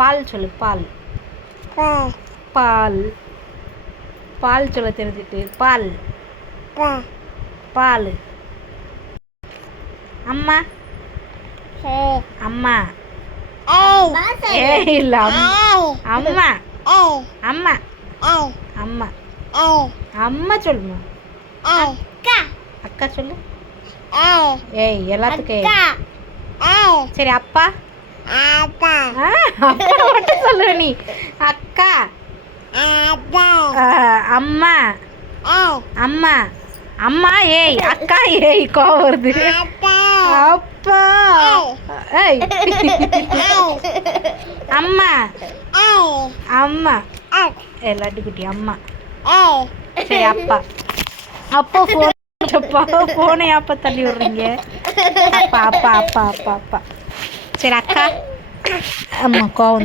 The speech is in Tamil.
பால் சொல்லு. பால் பால் பால் சொல்ல தெரிஞ்சுட்டு. பால் பால். அம்மா அம்மா. இல்ல அம்மா அம்மா அம்மா அம்மா சொல்லுமா. அக்கா சொல்லு. ஏய் எல்லாத்துக்கும். சரி அப்பா. அப்பா மட்டும் சொல்லு நீ. அக்கா அம்மா அம்மா அம்மா. ஏய் அக்கா. ஏய் கோவம் வருது. அப்பா. ஏய் அம்மா அம்மா. எல்லாட்டி குட்டி அம்மா. சரி அப்பா. அப்பா ஃபோன். அப்பா ஃபோனை அப்பா தள்ளி விடுறீங்க. அப்பா அப்பா அப்பா அப்பா அப்பா. சரி அக்கா. அம்மா கோவம்.